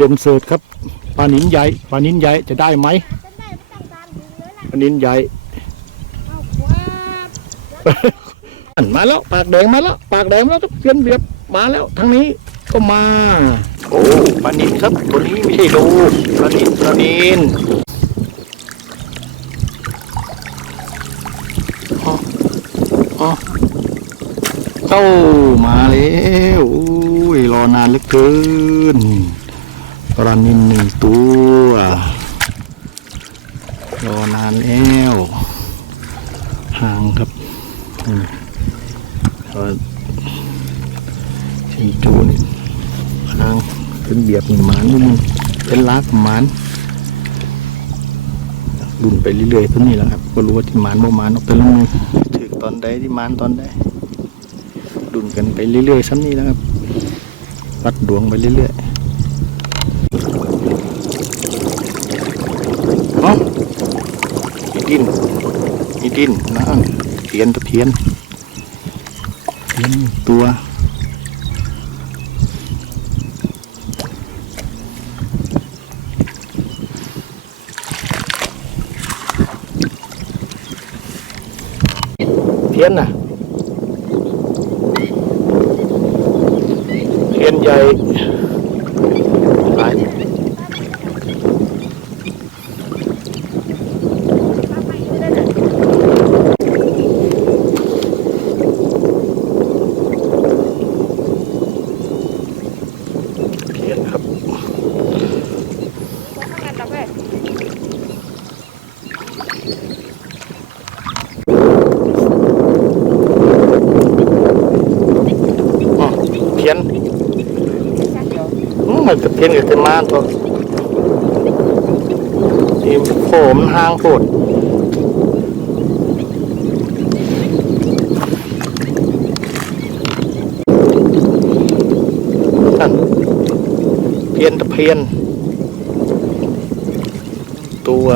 ซียนเสิร์ตครับปลานินใหญ่ปลานินใหญ่จะได้ไหมปลานินใหญ่อันมาแล้ว ปากแดงมาแล้ว ปากแดงมาแล้วครับเซียนเบียบมาแล้วทางนี้ก็มา โอ้ปลานินครับตัวนี้ไม่ใช่ดูปลานินปลานินอ๋ออ๋อเข้ามาแล้วอุ้ยรอนานเหลือเกิน ปลานินหนึ่งตัว รอนานแล้วห่างครับอืมก็ชิงจูนี่ห่างเป็นเบียบหมานนี่มันเป็นลากหมานดุนไปเรื่อยๆเพิ่นนี่แหละครับก็รู้ว่าที่หมานบ่หมานออกไปแล้วมึงถึกตอนใดที่หมานตอนใดดุนกันไปเรื่อยๆซ้ำนี่แหล้วครับวัดดวงไปเรื่อยๆเอ้า มี ดินมีดินนะเทียนตะเพียนเทียนตัวเทียนน่ะ เพียนใหญ่หลาย เพียนครับ อ๋อเพียนอื มันจะเพียนกับเตมานตัวทีมโผล่มันห่างโผดนั่นเพียนตะเพียนตัว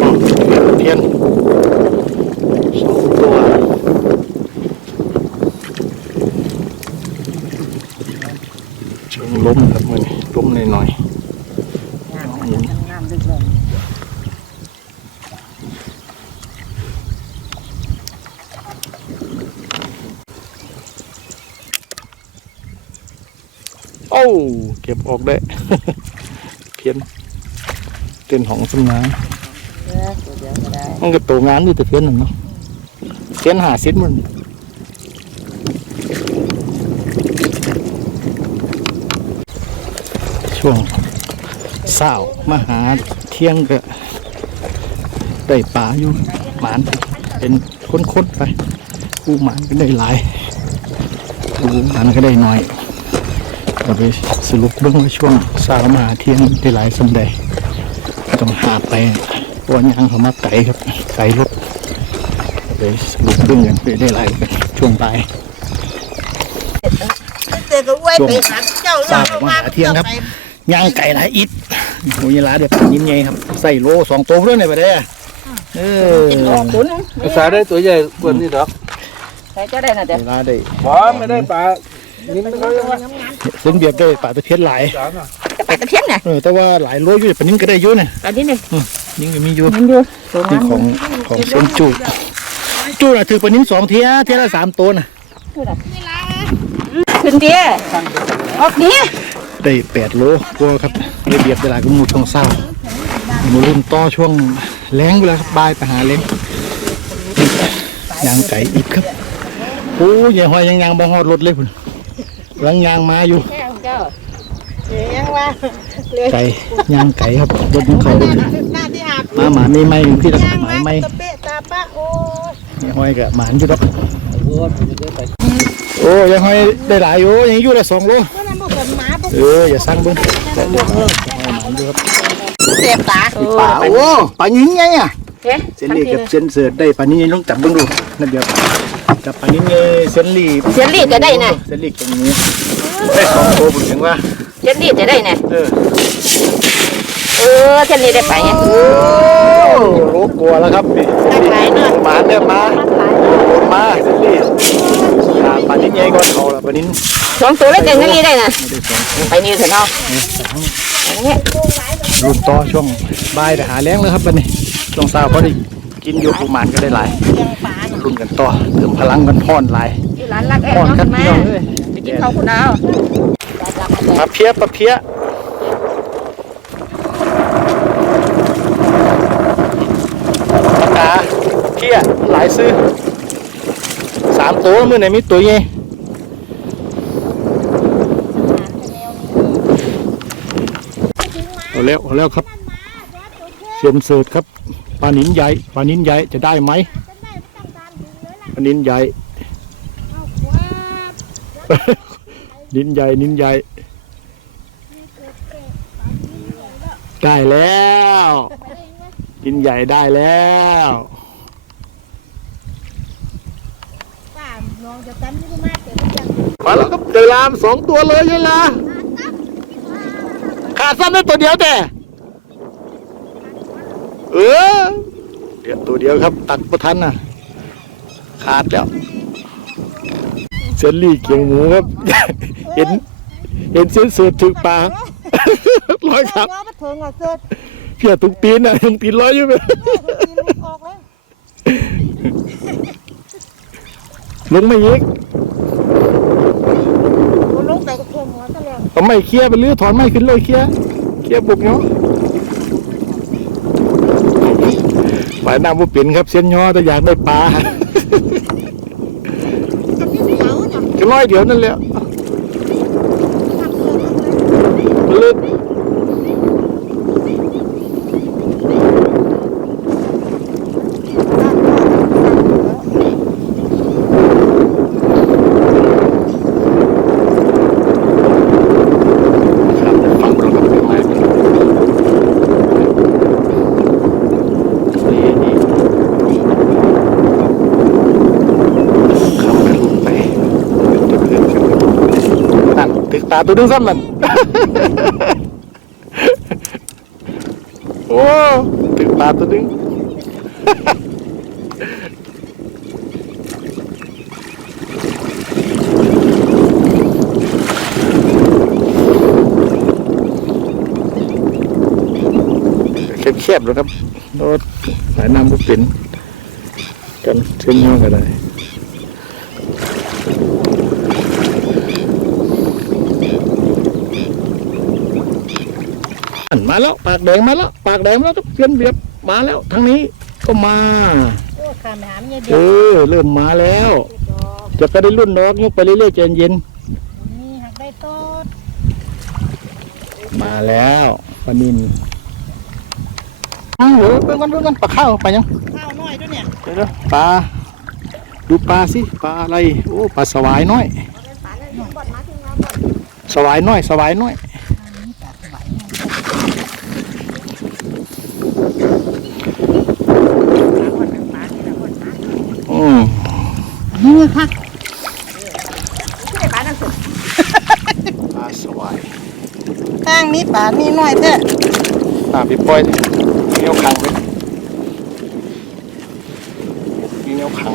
อ๋อเพียนสองตัวเชิง ล้มครับมือนี้ล้มหน่อยหน่อยๆโอ้าเก็บออกได้เพียนเต้นของสำนักมันก็ตัวงานอยู่แต่เพี้ยนหนึ่งเนาะเพี้ยนหาซิดมัน ช่วงเศร้ามาหาเที่ยงก็ได้ป่าอยู่หมานเป็นค้นๆไปกูหมานก็ได้หลายกูหมานก็ได้น้อยเราไปสรุปเรื่องว่าช่วงเศร้ามาหาเที่ยงได้หลายสำใดต้องหาไปเพราะว่ายางเขามาไก่ครับไก่รถไปสรุปเรื่องอย่างไปได้ไรกันช่วงบ่ายเจอก็ไว้ไปหาเจ้าทราบมาหาเที่ยงครับ ย่างไก่หลายอิดโอ้ยลาเดี๋ยวยิ้มใหญ่ครับ ใส่โลสองตัวเพื่อนเลยไปได้อะเออขุนภาษาได้ตัวใหญ่กว่านี้หรอกใครจะได้น่ะเด็กลาได้บ่ไม่ได้ปลานี่มันเขาเรียกว่าเส้นเบียบได้ปลาตะเพียนหลายสามอะจะไปตะเพียนเนี่ยเออแต่ว่าหลายโลอยู่ปลานิ่งก็ได้เยอะเนี่ยตอนนี้เนี่ยนิ่งก็มีอยู่มันอยู่ตัวนี่นั้นของของเส้นจูจูน่ะถือปลานิ่งสองเทียเทียละสามตัวน่ะขึ้นเดียออกนี้ ได้แปดโลกว่าครับได้เบียบเวลาก็มูช่วงเศร้ามารุ่นต่อช่วงแรงเวลาครับบายไปหาแรงยางไก่อีกครับโอ้ยอย่าหอยยังยางบ่ฮอดรถเลยพุ่นกำลังยางมาอยู่แค่เจ้ายังว่าไก่ยางไก่ครับรถยังเขารถอยู่หน้าที่หามาหมาไม่ไม่ที่ละหมายไม่ตะเปะตาปะโอ้ยอย่าหอยกับหมานอยู่ดอกโอ้ยยังหอยได้หลายอยู่ยังอยู่ละสองโล เมื่อนั้นบอกกับหมาปุ๊บเอออย่าสั่งเบิ้งแต่เดี๋ยวเออหอยหมานอยู่ครับเจ็บตาป่าโอ้ปลาหญิงไงอะเฮ้ยเส้นหลีกับเส้นเสือได้ปลานี้ต้องจับเบิ้งดูนั่นเดียวจับปลานี้ไงเส้นหลีเสียนรีดจะได้น่ะเส้นหลีอย่างนี้ได้สองตัวผมถึงว่าเสียนรีดจะได้น่ะเออเออเส้นนี้ได้ไปไงโอ้โหกลัวแล้วครับนี่ตักหลายเนาะหมาเนี่ยมาตักหลายโดนมาสิพี่อ่าปลานิ้นใหญ่ก่อนเขาละปลานิ้น สองตัวแล้วแต่งนี่ได้น่ะไม่ได้สองไปนี่เถอะเนาะอันนี้รุ่นต่อช่วงบ่ายแต่หาแรงเลยครับวันนี้ช่วงเช้าพอดีกินอยู่ปูหมานก็ได้หลายยังปลารุ่นกันต่อเติมพลังกันพ่อนหลายอยู่ร้านรักแอพ่อนเนาะกันมาพี่น้องเลยไปกินข้าวคุณดาวปลาเพี้ยปลาเพี้ยปลากาเพี้ยหลายซื้อสามตัวมือไหนมีตัวใหญ่เอา แล้วเอาแล้วครับเซียนเสิร์ตครับปลานินใหญ่ปลานินใหญ่จะได้ไหมปลานินใหญ่นินใหญ่นินใหญ่ ได้แล้วนินใหญ่ได้แล้วป้าน้องจะตั้มนี่มาเต็มจังมาแล้วครับเดลามสองตัวเลยยังล่ะ ขาดสั้นได้ตัวเดียวแต่เออเดี๋ยวตัวเดียวครับ ตักประทันน่ะขาดแล้วเซนลี่เกียงหมูครับ เห็น เห็นเส้นเสือถึกปลาร้อยครับมาถึงอะเกิดเพียตุกตีนอะตุกตีนร้อยอยู่ไหมกินลูกออกเลยลงไม่ยิก ลงไปกับเพื่อนหัวซะแล้ว เอาไม่เคลียร์ไปเรื่อยถอนไม่ขึ้นเลยเคลียร์เคลียร์บุกเนาะฝ่ายน้ำบุเป็นครับเส้นย่อแต่อยากได้ปลาเอาเนาะก็ร้อยเดียวนั่นแหละลึกครับฟังเราครับเป็นไงนี่นี่ขับไปลุกไปจะเพื่อนกัน นั่นตึกตาตัวนึงซ้ำนั่นโอ้ตึกตาตัวนึงแคบๆแล้วครับรถสายน้ำก็เป็นกันเส้นย่อก็ได้อัน มาแล้ว ปากแดงมาแล้ว ปากแดงมาแล้วก็เพี้ยนเบียบมาแล้วทางนี้ก็มาโอ้ข้ามหามเนี่ยเอเด็กอเริ่มมาแล้วดอกจะก็ได้รุ่นดอกยกไปเรื่อยๆใจเย็นนี่หักได้ต้นๆมาแล้วปลานินอ้าวเดี๋ยวเพิ่งกันเพิ่งกันปลาข้าวไปยังข้าวน้อยด้วยเนี่ยเดี๋ยวๆปลาดูปลาสิปลาอะไรโอ้ปลาสวายน้อยปลาเนี่ยบอดมาถึงแล้วสวายน้อยสวายน้อย นี่ปลาสวายปลาเนี่ยปลาเนี่ย อืม นี่ค่ะไม่ได้ปลานั่นสุดปลาสวายข้างนี้ปลานี่น้อยแท้อ่าพี่ปอยดิมีเงี้ยวขังเลยมีเงี้ยวขัง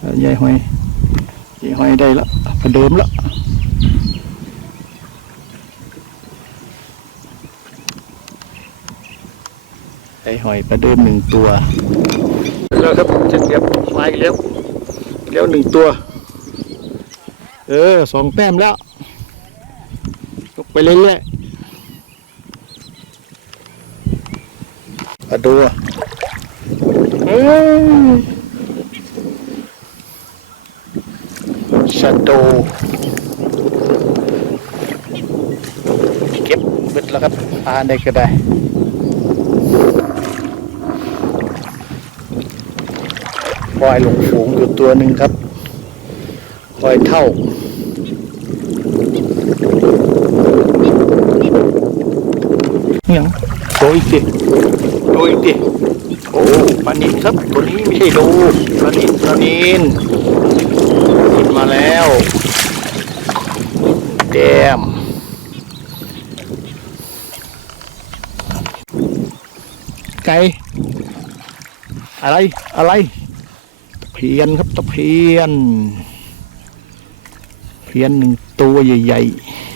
เอ่อยายหอยยายหอยได้แล้วประเดิมแล้วยายหอยประเดิมหนึ่งตัวแล้วครับเจ็ดเดียบมา อีกแล้วแล้วหนึ่งตัว เออสองแต้มแล้วยกไปเรื่อยๆมาดูอะเอ้ยชาโดเก็บเบ็ดแล้วครับปลาได้ก็ได้ ปล่อยลงฝูงอยู่ตัวหนึ่งครับปล่อยเท่า เนี่ยโดอีกดิโดอีกดิโอ้ปลานินครับ ตัวนี้ไม่ใช่โดปลานินปลานินกินมาแล้วแดมไก่อะไร อะไร เพียนครับตะเพียน เพียนหนึ่งตัวใหญ่ๆ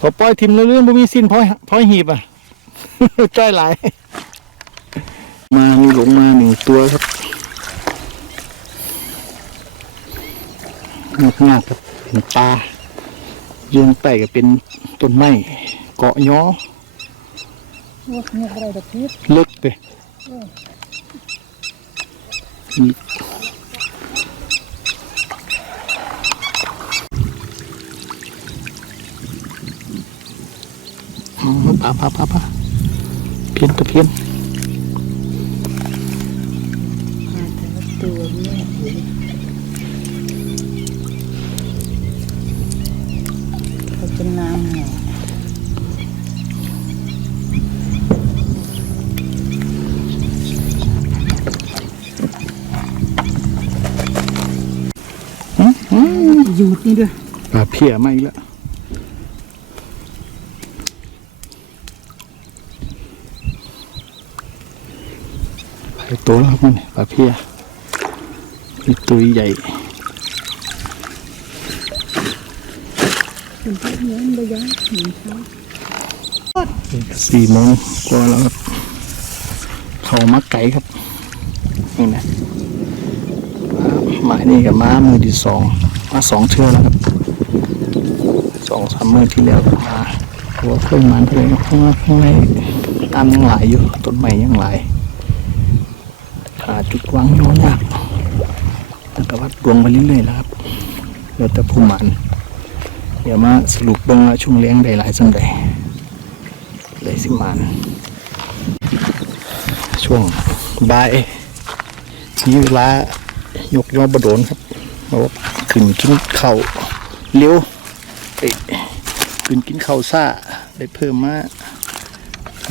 พอปล่อยทิมเรื่องบ่มีสิ้นพอยพอยหีบอะใกล้หลายมามีหลงมาหนึ่งตัวครับงากงากครับเป็ นปลาโยงไต่ก็เป็นต้นไม้เกาะย้อเนี่ยอะไรดอกพีชเลิกเลยอืมปลาปลาปลาปลาเพียนตะเพียน ยุดนี่ด้วยปลาเพียมาอีกแล้วไปตัวแล้วครับมันปลาเพียมีตัวใหญ่เป็นเนื้อมันยังเหมือนเขาสี่โมงกว่าแล้วครับเขามาไก่ครับนี่นะหมายนี่กับม้ามือที่สอง มาสองเชือกแล้วครับสองสามเมือที่แล้วมาหัวเคยมันเลยข้างล่างข้างในตามยังหลายอยู่ต้นไม้ยังหลายขาจุดวังน้อยยากแต่ก็ว่าดวงไปเรื่อยๆแล้วครับเดี๋ยวแต่ผู้มันเดี๋ยวมาสรุปเบิ่งว่าช่วงเลี้ยงได้หลายสัมใดเลยสิมานช่วงบ่ายมีเวลายกยอบโดนครับเพราะ ขึ้นกินเข้าเลี้ยวเอ้ยขึ้นกินเข้าซ่าได้เพิ่มมา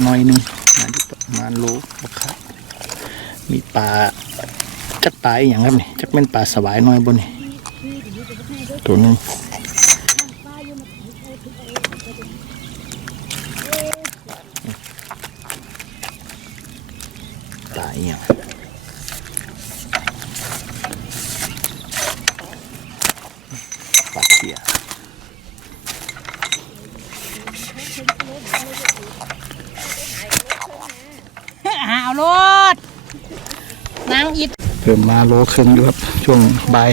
หน่อยนึงมาที่ประมาณโลบักครับมีปลาจักปลาอย่างครับนี่จักเป็นปลาสวายน้อยบนนี่ตัวนึงตายอย่างปลาเขีย หาเอารถนาง อิดเพิ่มมาโลครึ่งอยู่ครับ ช่วงบ่าย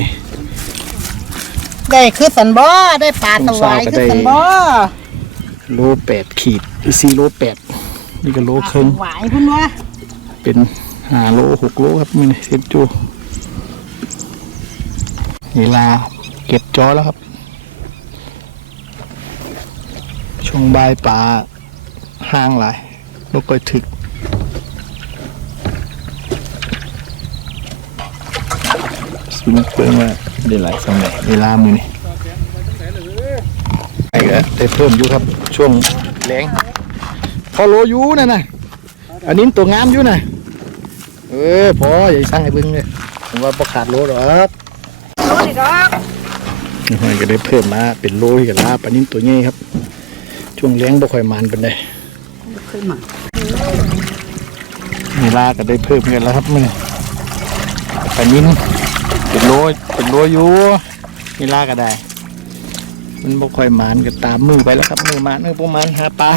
ได้คือสันบ่ได้ปลาตะวายคือสันบ่โลแปดขีดอีสี่โลแปดนี่ก็โลครึ่งหวายพุ่นวะเป็นห้าโลหกโลครับมีเซนจูเวลาเก็บจอแล้วครับ ช่วงบ่ายป่าห้างหลายนกก้อยถึก สิมเพิ่งว่าได้หลายสมัยเวลามือนี่ไอ้ก็ได้เพิ่มอยู่ครับช่วงแรงพอโลอยู่นั่นน่ะอันนี้ตัวงามอยู่น่ะเออพออย่าสั่งให้เบิ่งเลยผมว่าประขาดโลหรอกโลนี่ดอกนี่มันก็ได้เพิ่มมาเป็นโลให้กับลาปลานิ่มตัวนี้ครับ ช่วงเลี้ยงบ่ค่อยมันเป็นไดเคยมามีลาก็ได้เพิ่มกันแล้วครับมันปลานิ่มเป็น โลเป็นโลอยู่มีลาก็ได้ มันบ่ค่อยมันก็ตามมือไปแล้วครับมือมันมือประมาณหาปลา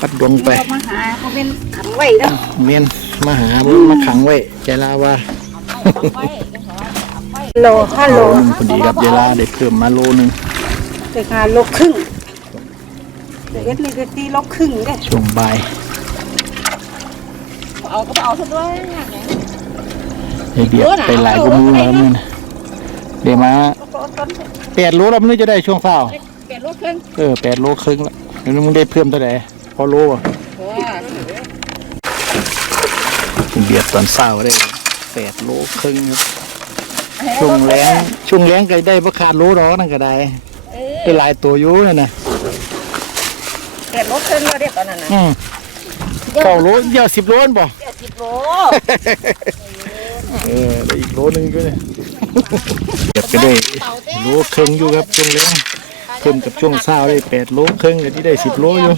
ปัดดวงไปมาหาเขาเป็นขังไว้เด้อเมียนมาหาบ่มาขังไว้ใจลาว่าโลห้าโลโลหนึงพอดีครับเวลาได้เพิ่มมาโลหนึงแต่หาโลครึ่งแต่เอ็ดนี่ก็ตีโลครึ่งเด้ช่วงบ่ายเอาก็เอาซะด้วย ให้เบียดไปหลายกว่ามือแล้วเนี่ยนะเดี๋ยวมาแปดโลแล้วมันจะได้ช่วงเช้าเปลี่ยนโลครึ่งเออแปดโลครึ่งแล้วแล้วมึงได้เพิ่มเท่าไหร่พอโลอะเบียดตอนเช้าได้แปดโลครึ่งครับช่วงแรงช่วงแรงก็ได้ประขาดโลดอกนั่นก็ได้ได้หลายตัวอยู่นั่นนะเปลี่ยนโลครึ่งแล้วเด้ตอนนั้นน่ะอืมเก้าโลเดียวสิบโลนบ่เดี๋ยวสิบโล เออได้อีกโลนึงอยู่เนี่ยเก็บก็ได้โลครึ่งอยู่ครับช่วงเลี้ยงขึ้นกับช่วงเช้าได้แปดโลครึ่งเลยที่ได้สิบโลอยู่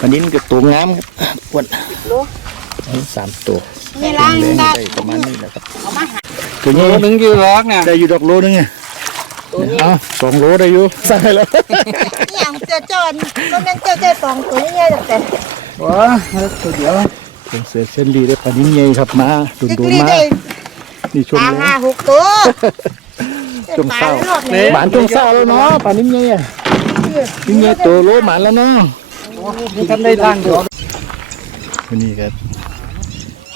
ปลานิ้นกับตัวงามครับอ้วนนี่สามตัวนี่ล้างเลี้ยงได้ได้ประมาณนี้แหละครับเอามาหาตัวโลนี้นึงกี่ร้อกเนี่ยได้อยู่ดอกโลนึงไงเอ๋อสองโลได้อยู่ใส่แล้วอย่างเจ้าจอนก็เป็นเจ้าเจ้าสองตัวนี่ไงแต่ว้าตัวเดียว เป็นเสือเส้นดีได้ปลานิ้นใหญ่ครับมาดุนจิกดูลีมาได้นี่ช่วงตาเลี้ยห้างหกตัวช่วงเช้าปลรอบนี้หมานช่วงเช้าแล้วเนาะปลานิ้นใหญ่อะนิ้นใหญ่ตัวโลหมานแล้วเนาะมีท่านได้ล่างเดียววันนี้ก็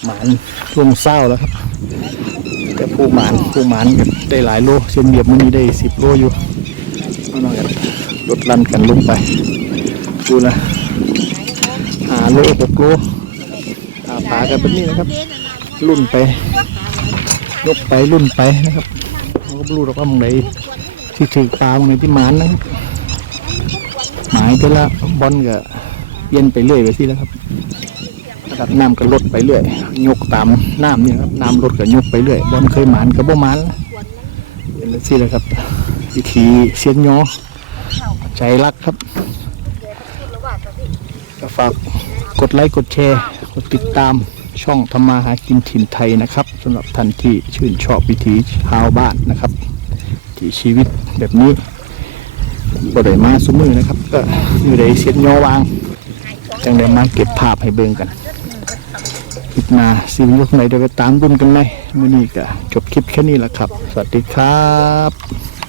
หมานช่วงเศร้าแล้วครับแต่ผู้หมานผู้หมานก็ได้หลายโลเช่นเดียบมันนี้ได้สิบโลอยู่เอาหน่อยกันลดลันกันลงไปดูนะหาโลหกโลหาปลากันแบบนี้นะครับ รุ่นไป ยกไปรุ่นไปนะครับเราก็ไม่รู้หรอกว่ามึงไหนที่ถือปลามึงไหนที่หมานนะครับหมายแต่ละบอลก็เปลี่ยนไปเรื่อยไปสิแล้วครับระดับน้ำก็ลดไปเรื่อย ยกตามน้ำนี่ครับน้ำลดก็ยกไปเรื่อยบอลเคยหมานก็บ่หมานเป็นสิเลยครับวิธีเสียนยอใจรักครับก็ฝากกดไลค์กดแชร์ กดติดตามช่องธรรมาหากินถิ่นไทยนะครับสำหรับท่านที่ชื่นชอบวิถีชาวบ้านนะครับที่ชีวิตแบบนี้บ่ได้มาสมือนะครับ ก็อยู่ในเสียนยอวาง จังได้มาเก็บภาพให้เบิ่งกันคลิปหน้าสิมยุคไหนเดี๋ยวไปตามดุนกันไหมมื่อนี้ก็จบคลิปแค่นี้แหละครับ สวัสดีครับ